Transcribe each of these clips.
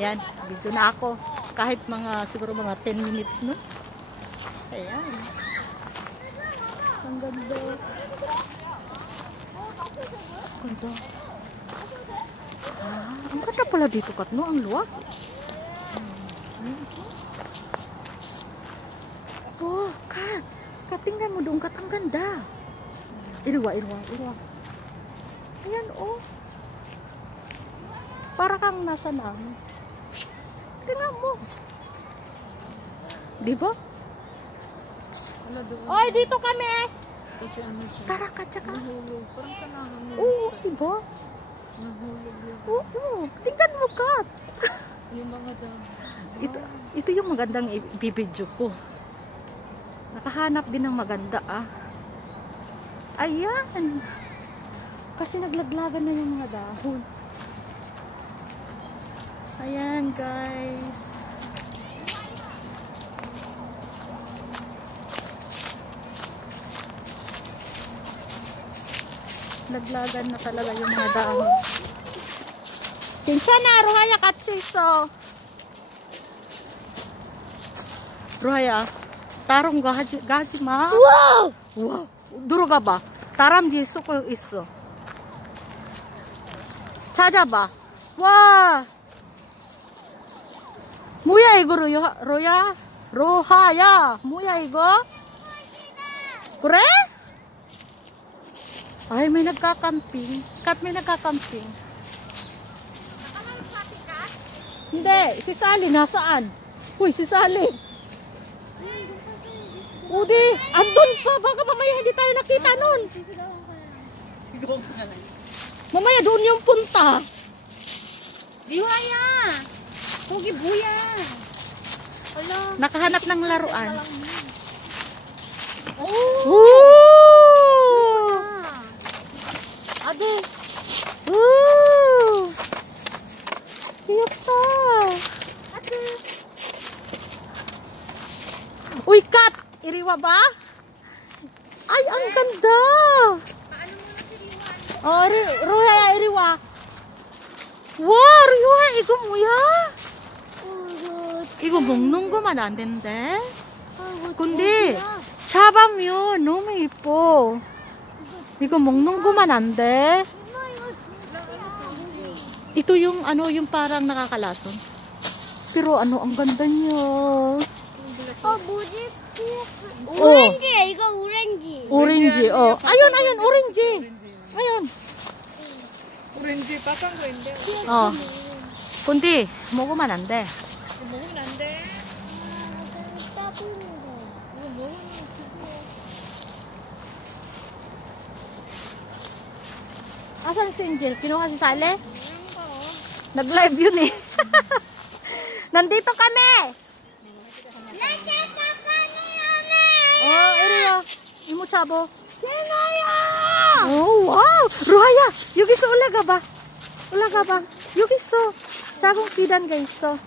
Yan, video na ako. Kahit siguro mga 10 minutes, no? Ayan. Ang ganda. Ganda. Ang ganda pala dito, Kat, no? Ang luwag. Oh, Kat. Kat, tingnan mo doon, Kat. Ang ganda. Irwa. Ayan, oh. Para kang nasa namin. Tingnan mo. Diba? Oy, dito kami. Tara, Kat, tsaka. Parang sa nahulog. Oo, diba? Nahulog yun. Oo, tingnan mo, Kat. Yung mga dami. Ito yung magandang ibibidyo ko. Nakahanap din ng maganda, ah. Ayan. Kasi naglaglagan na yung mga dahon. Ayan, guys. Laglagan na talaga yung mga dahon. Kinsa na, Ruhaya Katsiso. Ruhaya, tarong gaji ma. Wow! Wow. Duruga ba? Taram di suko 있어. 찾아봐. 와. 뭐야 이거 로야? 로하야. 뭐야 이거? 그래? Ay, may nagkakamping. Kat, may nagkakamping. Hindi, si Sally nasaan? Uy, si Sally. Udi, andun pa. Baka mamaya hindi tayo nakita nun. Sigaw ka lang. Mamaya doon yung punta. Liwaya! Hugi buya! Ala. Nakahanap ng laruan. Oh! Ooh! Ade! Ooh! Cute pa. Ade! Uy, Kat! Iriwa ba? Ay, ang ganda! Paano mo na si Liwaya? Oh, Ruhaya, iriwa. Wow, Ruhaya, 이거 뭐야? 이거 먹는 거만 안 된대. 근데 잡으면 너무 예뻐. 이거 먹는 거만 안 돼. Ito yung yung parang nakakalason. Pero ang ganda niya. 뭐지? 오렌지야, 이거 오렌지. 오렌지. ayun, 오렌지. ayun. 오렌지 빨간 거 있는데. 근데 먹으면 안 돼. 먹으면 안 돼. 이거 먹으면 Asan si Angel? Kinuha si Sale? Nag-live yun eh. Nandito kami. 이리와. 이모 잡어. 오, 와우. 루하야, 여기서 올라가 봐. 올라가 봐. 여기 있어. 작은 계단가 있어.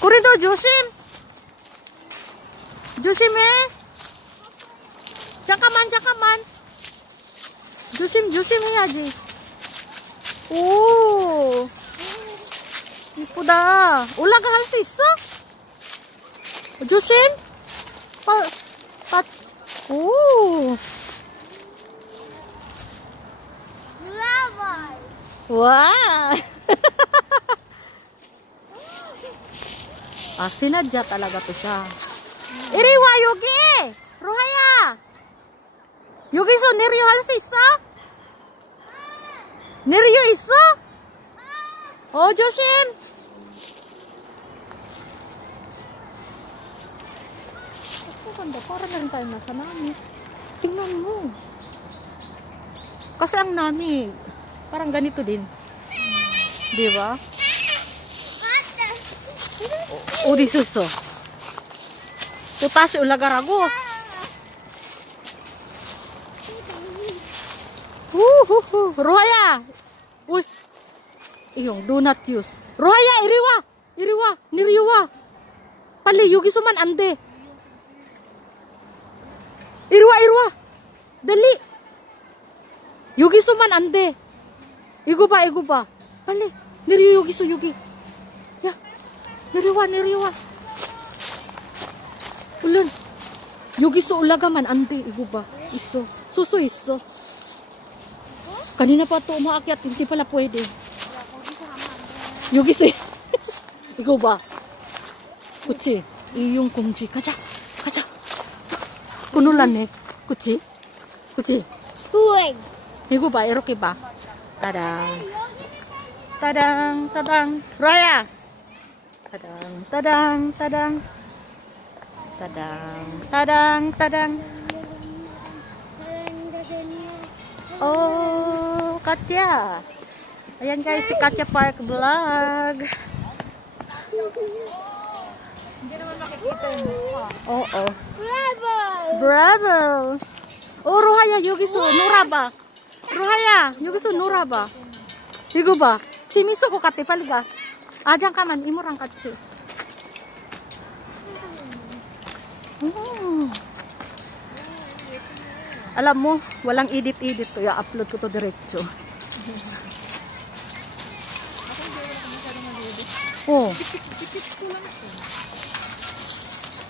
그래도 조심해. 잠깐만. 조심해야지. 오, 이쁘다. 올라가 할 수 있어? 조심. 오. 와. sinadya talaga to siya. Iriwa, 여기! 로하야! 여기서 내려 할 수 있어? 내려 있어? 조심! Ganda, para na rin tayo nasa nami. Tingnan mo. Kasi ang nami, parang ganito din. Di ba? 어디 있었어? 또 다시 올라가라고? 우후후, 로하야! 우이, 이용, do not use. 로하야, 이리 와! 빨리 여기서만 안 돼. 이리 와! 달리! 여기서만 안 돼. 이거 봐. 빨리. 내려, 여기서, 여기. 내려와. 얼른. 여기서 올라가면 안 돼. 이거 봐. 있어. 소소 있어. Kanina pa ito umaakyat. Hindi pala pwede. 여기서. 이거 봐. 그치? 이용 공지. 가자. 놀랐네. 그치? 우엥. 이거 봐. 이렇게 봐. 따당. 로아야. 따당. Oh, Katya. Ayan guys, si Katya Park Vlog. Hindi naman makikita yung mukha. Oo. Bravo! Bravo. Oh, 로하야 여기서 놀아봐. 로하야 여기서 놀아봐. 이거 봐. 재밌을 것 같아. 빨리 가. 아, 잠깐만. 이모랑 같이. Alam mo, walang edit-edit to. I-upload ko to diretso. Oh.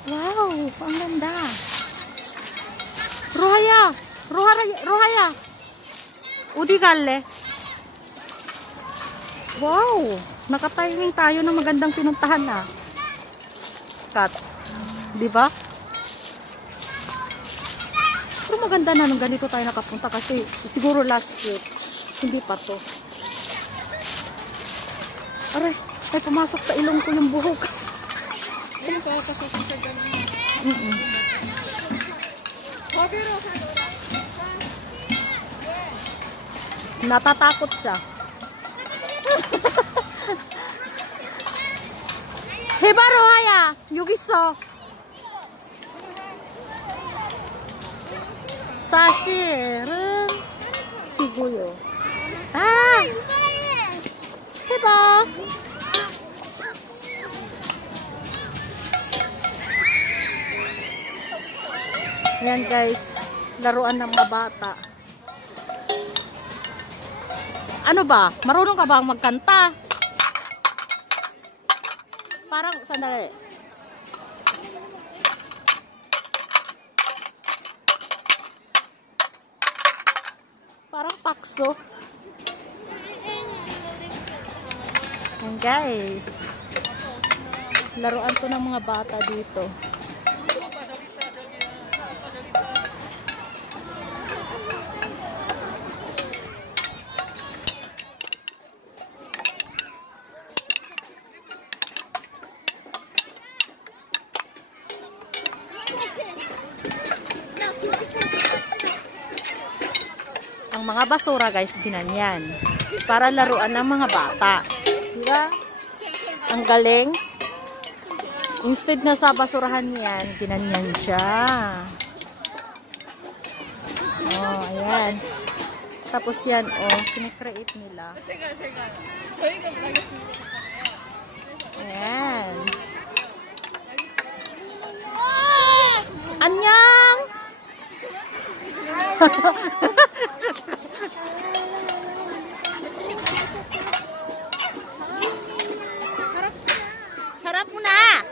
Wow, ang ganda. Rohaya. Udi galle. Wow, nakatiming tayo ng magandang pinuntahan na. Kat, di ba? Pero maganda na nung ganito tayo nakapunta kasi siguro last week, hindi pa to. Aray, ay pumasok sa ilong ko yung buhok. Ayun pa, pasok sa ganun. Natatakot siya. 해봐 로하야 여기 있어. 사실은 지고요. 아, 해봐. Ayan guys, laruan ng mga bata. Ano ba? Marunong ka bang magkanta? Parang, sandali. Parang pakso. Ayan guys. Laruan to ng mga bata dito. Ang mga basura guys, ginanyan. Para laruan ng mga bata. Diba? Ang galing. Instead na sa basurahan yan, ginanyan siya. Oh, ayan. Tapos yan, oh, sinicreate nila. Ayan. Anyang! Harap mo na!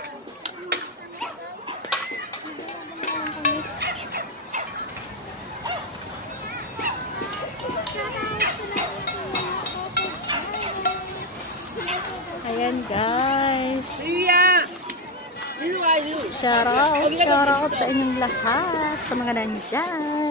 Ayan guys. Shout out sa inyong lahat sa mga nandyan.